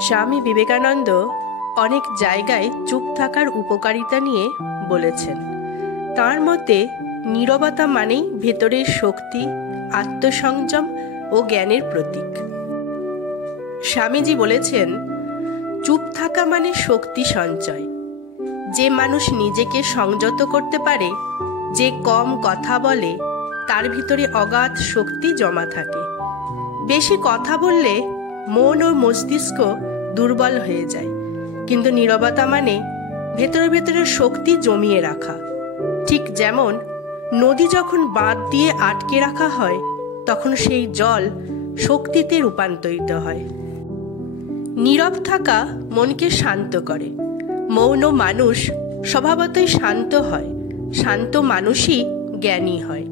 স্বামী বিবেকানন্দ অনেক জায়গায় চুপ থাকার উপকারিতা নিয়ে বলেছেন। তার মতে নীরবতা মানেই ভেতরের শক্তি, আত্মসংযম ও জ্ঞানের প্রতীক। স্বামীজি বলেছেন, চুপ থাকা মানে শক্তি সঞ্চয়। যে মানুষ নিজেকে সংযত করতে পারে, যে কম কথা বলে, তার ভিতরে অগাধ শক্তি জমা থাকে। বেশি কথা বললে মন ও মস্তিষ্ক দুর্বল হয়ে যায়, কিন্তু নীরবতা মানে ভেতরে ভেতরে শক্তি জমিয়ে রাখা। ঠিক যেমন নদী যখন বাঁধ দিয়ে আটকে রাখা হয়, তখন সেই জল শক্তিতে রূপান্তরিত হয়। নীরব থাকা মনকে শান্ত করে। মৌন মানুষ স্বভাবতই শান্ত হয়, শান্ত মানুষই জ্ঞানী হয়।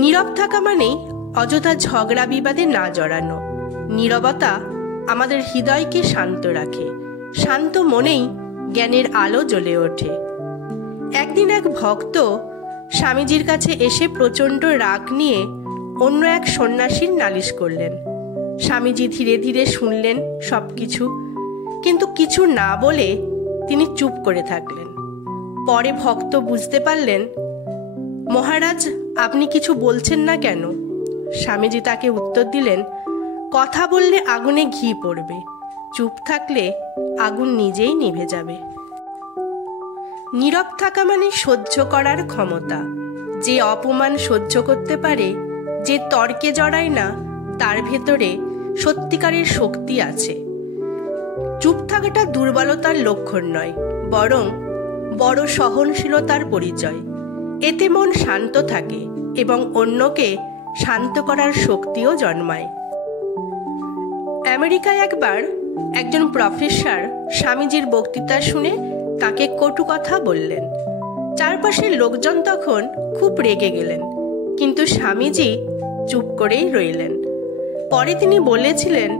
নীরব থাকা মানেই অযথা ঝগড়া বিবাদে না জড়ানো। নীরবতা আমাদের হৃদয়কে শান্ত রাখে। শান্ত মনেই জ্ঞানের আলো জ্বলে ওঠে। একদিন এক ভক্ত স্বামীজির কাছে এসে প্রচণ্ড রাগ নিয়ে অন্য এক সন্ন্যাসীর নালিশ করলেন। স্বামীজি ধীরে ধীরে শুনলেন সবকিছু, কিন্তু কিছু না বলে তিনি চুপ করে থাকলেন। পরে ভক্ত বুঝতে পারলেন, মহারাজ, আপনি কিছু বলছেন না কেন? স্বামীজি তাকে উত্তর দিলেন, কথা বললে আগুনে ঘি পড়বে, চুপ থাকলে আগুন নিজেই নিভে যাবে। নীরব থাকা মানে সহ্য করার ক্ষমতা। যে অপমান সহ্য করতে পারে, যে তর্কে জড়ায় না, তার ভেতরে সত্যিকারের শক্তি আছে। চুপ থাকাটা দুর্বলতার লক্ষণ নয়, বরং বড় সহনশীলতার পরিচয়। এতে মন শান্ত থাকে এবং অন্যকে শান্ত করার শক্তিও জন্মায়। আমেরিকায় একবার একজন প্রফেসর স্বামীজির বক্তৃতা শুনে তাকে কটু কথা বললেন। চারপাশের লোকজন তখন খুব রেগে গেলেন, কিন্তু স্বামীজি চুপ করেই রইলেন। পরে তিনি বলেছিলেন,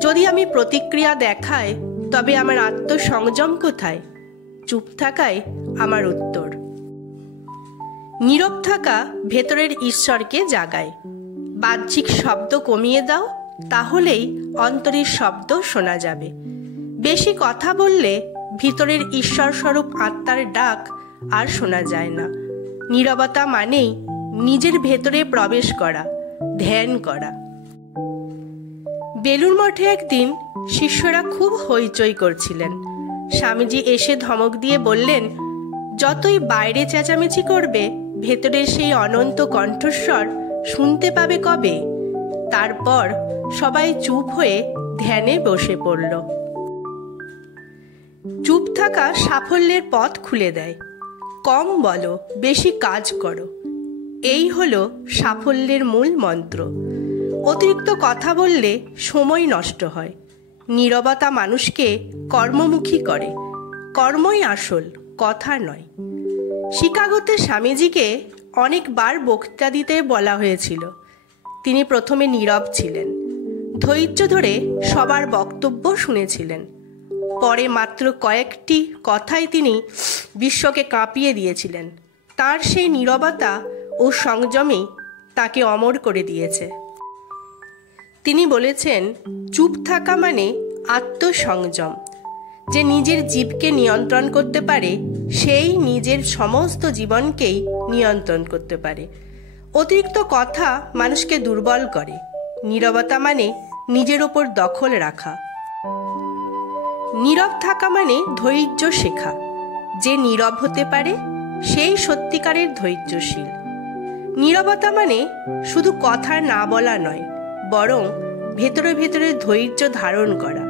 যদি আমি প্রতিক্রিয়া দেখাই, তবে আমার আত্মসংযম কোথায়? চুপ থাকাই আমার উত্তর। নীরব থাকা ভেতরের ঈশ্বরকে জাগায়। বাহ্যিক শব্দ কমিয়ে দাও, তাহলেই অন্তরের শব্দ শোনা যাবে। বেশি কথা বললে ভিতরের ঈশ্বর স্বরূপ আত্মার ডাক আর শোনা যায় না। নীরবতা মানেই নিজের ভেতরে প্রবেশ করা, ধ্যান করা। বেলুড় মঠে একদিন শিষ্যরা খুব হইচই করছিলেন। স্বামীজি এসে ধমক দিয়ে বললেন, যতই বাইরে চেঁচামেচি করবে, ভেতরের সেই অনন্ত কণ্ঠস্বর শুনতে পাবে কবে? তারপর সবাই চুপ হয়ে ধ্যানে বসে পড়ল। চুপ থাকা সাফল্যের পথ খুলে দেয়। কম বলো, বেশি কাজ করো, এই হলো সাফল্যের মূল মন্ত্র। অতিরিক্ত কথা বললে সময় নষ্ট হয়। নীরবতা মানুষকে কর্মমুখী করে। কর্মই আসল, কথা নয়। শিকাগোতে স্বামীজিকে অনেকবার বক্তৃতা দিতে বলা হয়েছিল। তিনি প্রথমে নীরব ছিলেন, ধৈর্য ধরে সবার বক্তব্য শুনেছিলেন। পরে মাত্র কয়েকটি কথায় তিনি বিশ্বকে কাঁপিয়ে দিয়েছিলেন। তার সেই নীরবতা ও সংযমই তাকে অমর করে দিয়েছে। তিনি বলেছেন, চুপ থাকা মানে আত্মসংযম। যে নিজের জীবকে নিয়ন্ত্রণ করতে পারে, সেই নিজের সমস্ত জীবনকেই নিয়ন্ত্রণ করতে পারে। অতিরিক্ত কথা মানুষকে দুর্বল করে। নীরবতা মানে নিজের ওপর দখল রাখা। নীরব থাকা মানে ধৈর্য শেখা। যে নীরব হতে পারে, সেই সত্যিকারের ধৈর্যশীল। নীরবতা মানে শুধু কথা না বলা নয়, বরং ভেতরে ভেতরে ধৈর্য ধারণ করা।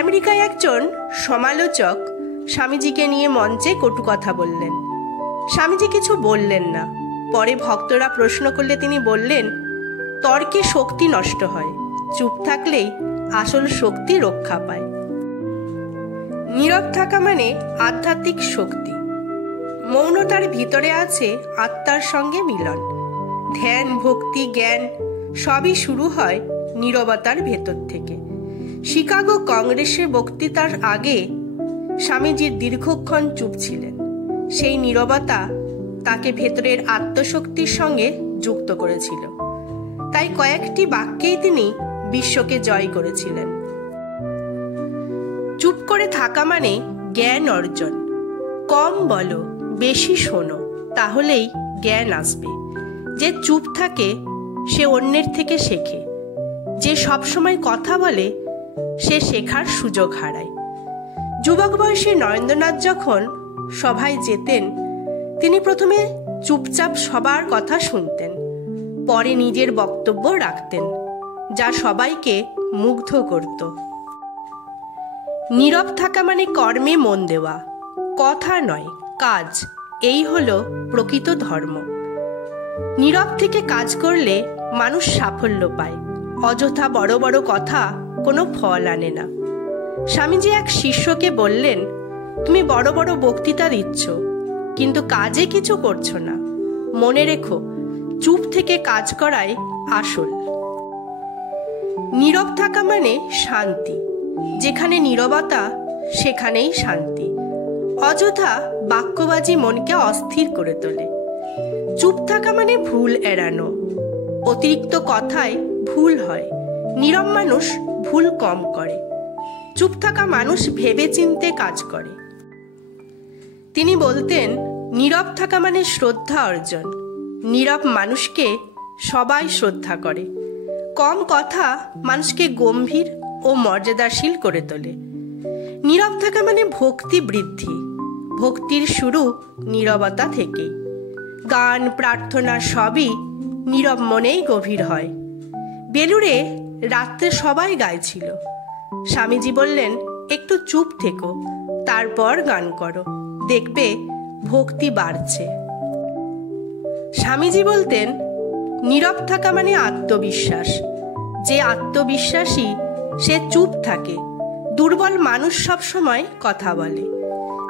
আমেরিকায় একজন সমালোচক স্বামীজিকে নিয়ে মঞ্চে কটু কথা বললেন। স্বামীজি কিছু বললেন না। পরে ভক্তরা প্রশ্ন করলে তিনি বললেন, তর্কে শক্তি নষ্ট হয়, চুপ থাকলেই আসল শক্তি রক্ষা পায়। নীরব থাকা মানে আধ্যাত্মিক শক্তি। মৌনতার ভিতরে আছে আত্মার সঙ্গে মিলন। ধ্যান, ভক্তি, জ্ঞান সবই শুরু হয় নীরবতার ভেতর থেকে। শিকাগো কংগ্রেসে বক্তৃতার আগে স্বামীজি দীর্ঘক্ষণ চুপ ছিলেন। সেই নীরবতা তাকে ভেতরের আত্মশক্তির সঙ্গে যুক্ত করেছিল। তাই কয়েকটি বাক্যেই তিনি বিশ্বকে জয় করেছিলেন। চুপ করে থাকা মানে জ্ঞান অর্জন। কম বলো, বেশি শোনো, তাহলেই জ্ঞান আসবে। যে চুপ থাকে সে অন্যের থেকে শেখে। যে সবসময় কথা বলে সে শেখার সুযোগ হারায়। যুবক বয়সে নরেন্দ্রনাথ যখন সভায় যেতেন, তিনি প্রথমে চুপচাপ সবার কথা শুনতেন, পরে নিজের বক্তব্য রাখতেন, যা সবাইকে মুগ্ধ করত। নীরব থাকা মানে কর্মে মন দেওয়া, কথা নয় কাজ। এই হলো প্রকৃত ধর্ম। নীরব থেকে কাজ করলে মানুষ সাফল্য পায়। অযথা বড় বড় কথা কোনো ফল আনে না। স্বামীজি এক শিষ্যকে বললেন, তুমি বড় বড় বক্তৃতা দিচ্ছ, কিন্তু কাজে কিছু করছো না। মনে রেখো, চুপ থেকে কাজ করাই আসল। নীরব থাকা মানে শান্তি। যেখানে নীরবতা সেখানেই শান্তি। অযথা বাক্যবাজি মনকে অস্থির করে তোলে। চুপ থাকা মানে ভুল এড়ানো। অতিরিক্ত কথায় ভুল হয়। নীরব মানুষ ভুল কম করে। চুপ থাকা মানুষ ভেবেচিন্তে কাজ করে। তিনি বলতেন, নীরব থাকা মানে শ্রদ্ধা অর্জন। নীরব মানুষকে সবাই শ্রদ্ধা করে। কম কথা মানুষকে গম্ভীর ও মর্যাদাশীল করে তোলে। নীরব থাকা মানে ভক্তি বৃদ্ধি। ভক্তির শুরু নীরবতা থেকেই। গান, প্রার্থনা সবই নীরব মনেই গভীর হয়। বেলুড়ে রাত্রে সবাই গাইছিল। স্বামীজি বললেন, একটু চুপ থেকো, তারপর গান করো, দেখবে ভক্তি বাড়ছে। স্বামীজি বলতেন, নীরব থাকা মানে আত্মবিশ্বাস। যে আত্মবিশ্বাসী সে চুপ থাকে। দুর্বল মানুষ সব সময় কথা বলে।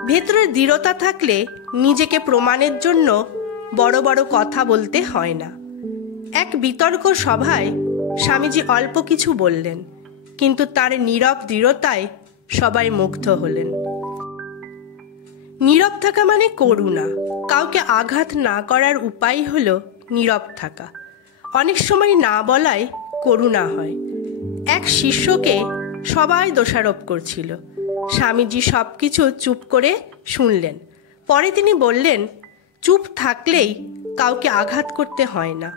ভেতরে দৃঢ়তা থাকলে নিজেকে প্রমাণের জন্য বড় বড় কথা বলতে হয় না। এক বিতর্ক সভায় স্বামীজি অল্প কিছু বললেন, কিন্তু তার নীরব দৃঢ়তায় সবাই মুগ্ধ হলেন। নীরব থাকা মানে করুণা। কাউকে আঘাত না করার উপায় হলো নীরব থাকা। অনেক সময় না বলায় করুণা হয়। এক শিষ্যকে সবাই দোষারোপ করছিল। স্বামীজি সবকিছু চুপ করে শুনলেন। পরে তিনি বললেন, চুপ থাকলেই কাউকে আঘাত করতে হয় না।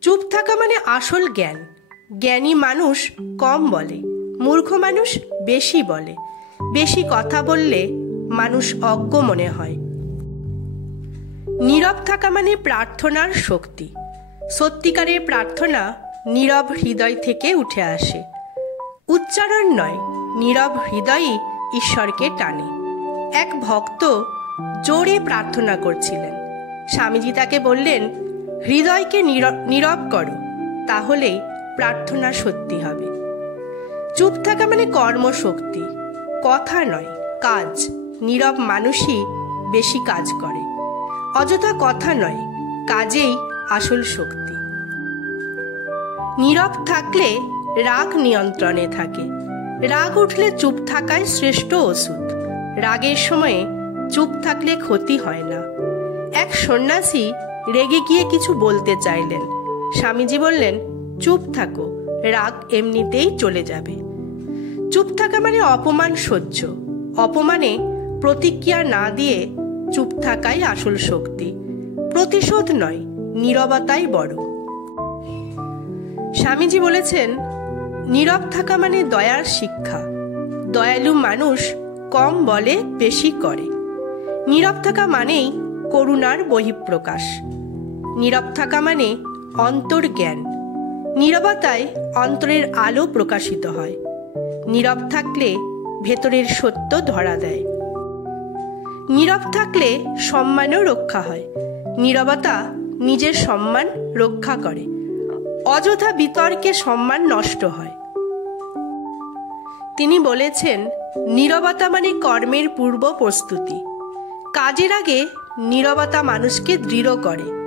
চুপ থাকা মানে আসল জ্ঞান। জ্ঞানী মানুষ কম বলে, মূর্খ মানুষ বেশি বলে। বেশি কথা বললে মানুষ অজ্ঞ মনে হয়। নীরব থাকা মানে প্রার্থনার শক্তি। সত্যিকারের প্রার্থনা নীরব হৃদয় থেকে উঠে আসে। উচ্চারণ নয়, নীরব হৃদয়ই ঈশ্বরকে টানে। এক ভক্ত জোরে প্রার্থনা করছিলেন। স্বামীজি তাকে বললেন, হৃদয়কে নীরব করো, তাহলেই প্রার্থনা সত্যি হবে। চুপ থাকা মানে কর্মশক্তি। কথা নয় কাজ। নীরব মানুষই বেশি কাজ করে। অযথা কথা নয়, কাজেই আসল শক্তি। নীরব থাকলে রাগ নিয়ন্ত্রণে থাকে। রাগ উঠলে চুপ থাকাই শ্রেষ্ঠ ওষুধ। রাগের সময়ে চুপ থাকলে ক্ষতি হয় না। এক সন্ন্যাসী রেগে গিয়ে কিছু বলতে চাইলেন। স্বামীজি বললেন, চুপ থাকো, রাগ এমনিতেই চলে যাবে। চুপ থাকা মানে অপমান সহ্য। অপমানে প্রতিক্রিয়া না দিয়ে চুপ থাকাই আসল শক্তি। প্রতিশোধ নয়, নীরবতাই বড়। স্বামীজি বলেছেন, নীরব থাকা মানে দয়ার শিক্ষা। দয়ালু মানুষ কম বলে, বেশি করে। নীরব থাকা মানেই করুণার বহিঃপ্রকাশ। নীরব থাকা মানে অন্তর্জ্ঞান। নীরবতায় অন্তরের আলো প্রকাশিত হয়। নীরব থাকলে ভেতরের সত্য ধরা দেয়। নীরব থাকলে সম্মানও রক্ষা হয়। নীরবতা নিজের সম্মান রক্ষা করে। অযথা বিতর্কে সম্মান নষ্ট হয়। তিনি বলেছেন, নীরবতা মানে কর্মের পূর্ব প্রস্তুতি। কাজের আগে নীরবতা মানুষকে দৃঢ় করে।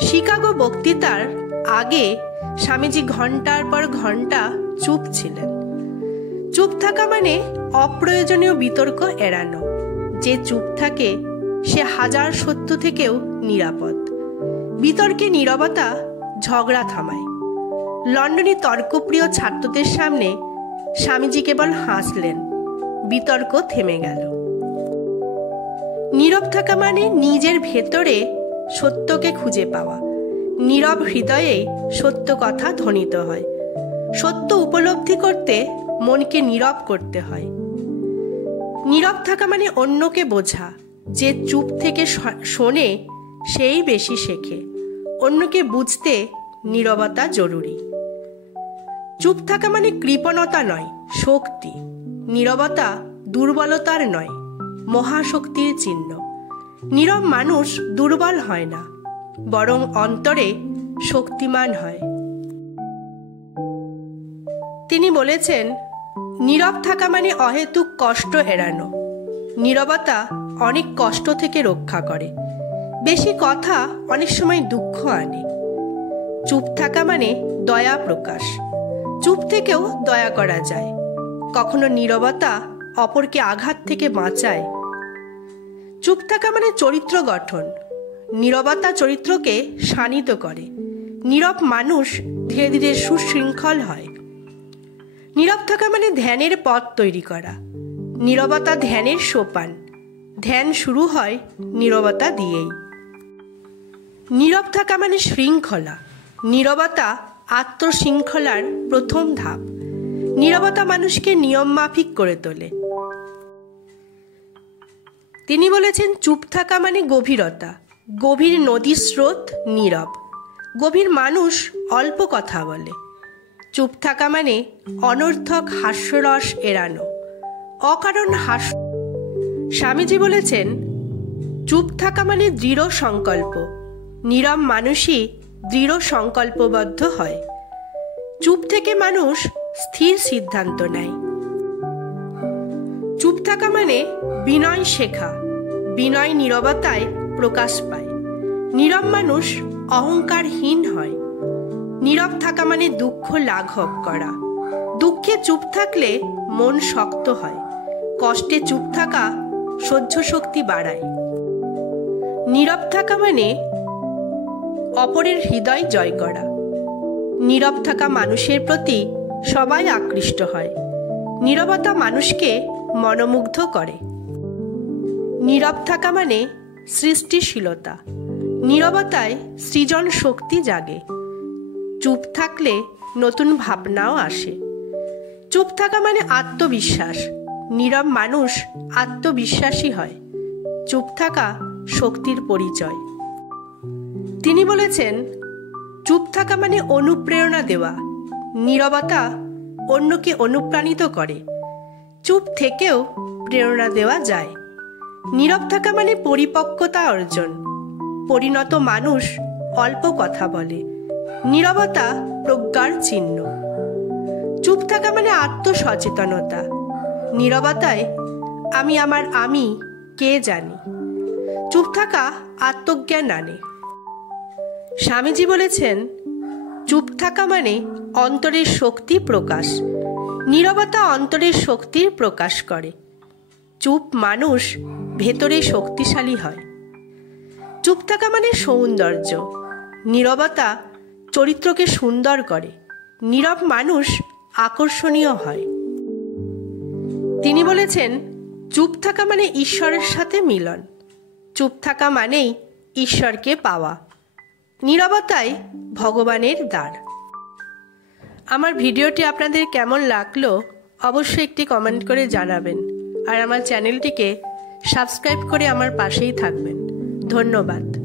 শিকাগো বক্তৃতার আগে স্বামীজি ঘন্টার পর ঘন্টা চুপ ছিলেন। চুপ থাকা মানে অপ্রয়োজনীয় বিতর্ক এড়ানো। যে চুপ থাকে সে হাজার শত্রু থেকেও নিরাপদ। বিতর্কে নীরবতা ঝগড়া থামায়। লন্ডনে তর্কপ্রিয় ছাত্রদের সামনে স্বামীজি কেবল হাসলেন, বিতর্ক থেমে গেল। নীরব থাকা মানে নিজের ভেতরে সত্যকে খুঁজে পাওয়া। নীরব হৃদয়ে সত্য কথা ধ্বনিত হয়। সত্য উপলব্ধি করতে মনকে নীরব করতে হয়। নীরব থাকা মানে অন্যকে বোঝা। যে চুপ থেকে শোনে সেই বেশি শেখে। অন্যকে বুঝতে নীরবতা জরুরি। চুপ থাকা মানে কৃপণতা নয়, শক্তি। নীরবতা দুর্বলতার নয়, মহাশক্তির চিহ্ন। নীরব মানুষ দুর্বল হয় না, বরং অন্তরে শক্তিমান হয়। তিনি বলেছেন, নীরব থাকা মানে অহেতুক কষ্ট এড়ানো। নীরবতা অনেক কষ্ট থেকে রক্ষা করে। বেশি কথা অনেক সময় দুঃখ আনে। চুপ থাকা মানে দয়া প্রকাশ। চুপ থেকেও দয়া করা যায়। কখনো নীরবতা অপরকে আঘাত থেকে বাঁচায়। চুপ থাকা মানে চরিত্র গঠন। নীরবতা চরিত্রকে শানিত করে। নীরব মানুষ ধীরে ধীরে সুশৃঙ্খল হয়। নীরব থাকা মানে ধ্যানের পথ তৈরি করা। নীরবতা ধ্যানের সোপান। ধ্যান শুরু হয় নীরবতা দিয়েই। নীরব থাকা মানে শৃঙ্খলা। নীরবতা আত্মশৃঙ্খলার প্রথম ধাপ। নীরবতা মানুষকে নিয়ম মাফিক করে তোলে। তিনি বলেছেন, চুপ থাকা মানে গভীরতা। গভীর নদীর স্রোত নীরব। গভীর মানুষ অল্প কথা বলে। চুপ থাকা মানে অনর্থক হাস্যরস এড়ানো, অকারণ হাস্য। স্বামীজি বলেছেন, চুপ থাকা মানে দৃঢ় সংকল্প। নীরব মানুষই দৃঢ় সংকল্পবদ্ধ হয়। চুপ থেকে মানুষ স্থির সিদ্ধান্ত নেয়। চুপ থাকা মানে বিনয় শেখা। বিনয় নীরবতায় প্রকাশ পায়। নীরব মানুষ অহংকারহীন হয়। নীরব থাকা মানে দুঃখ লাঘব করা। দুঃখে চুপ থাকলে মন শক্ত হয়। কষ্টে চুপ থাকা সহ্য শক্তি বাড়ায়। নীরব থাকা মানে অপরের হৃদয় জয় করা। নীরব থাকা মানুষের প্রতি সবাই আকৃষ্ট হয়। নীরবতা মানুষকে মনোমুগ্ধ করে। নীরব থাকা মানে সৃষ্টিশীলতা। নীরবতায় সৃজন শক্তি জাগে। চুপ থাকলে নতুন ভাবনাও আসে। চুপ থাকা মানে আত্মবিশ্বাস। নীরব মানুষ আত্মবিশ্বাসী হয়। চুপ থাকা শক্তির পরিচয়। তিনি বলেছেন, চুপ থাকা মানে অনুপ্রেরণা দেওয়া। নীরবতা অন্যকে অনুপ্রাণিত করে। চুপ থেকেও প্রেরণা দেওয়া যায়। নীরব থাকা মানে পরিপক্কতা অর্জন। পরিণত মানুষ অল্প কথা বলে। নীরবতা প্রজ্ঞার চিহ্ন। চুপ থাকা মানে আত্মসচেতনতা। নীরবতায় আমি আমার আমি কে জানি। চুপ থাকা আত্মজ্ঞান আনে। স্বামীজি বলেছেন, চুপ থাকা মানে অন্তরের শক্তি প্রকাশ। নীরবতা অন্তরের শক্তির প্রকাশ করে। চুপ মানুষ ভেতরে শক্তিশালী হয়। চুপ থাকা মানে সৌন্দর্য। নীরবতা চরিত্রকে সুন্দর করে। নীরব মানুষ আকর্ষণীয় হয়। তিনি বলেছেন, চুপ থাকা মানে ঈশ্বরের সাথে মিলন। চুপ থাকা মানেই ঈশ্বরকে পাওয়া। নীরবতাই ভগবানের দ্বার। আমার ভিডিওটি আপনাদের কেমন লাগলো অবশ্যই একটি কমেন্ট করে জানাবেন। আর আমার চ্যানেলটিকে সাবস্ক্রাইব করে আমার পাশেই থাকবেন। ধন্যবাদ।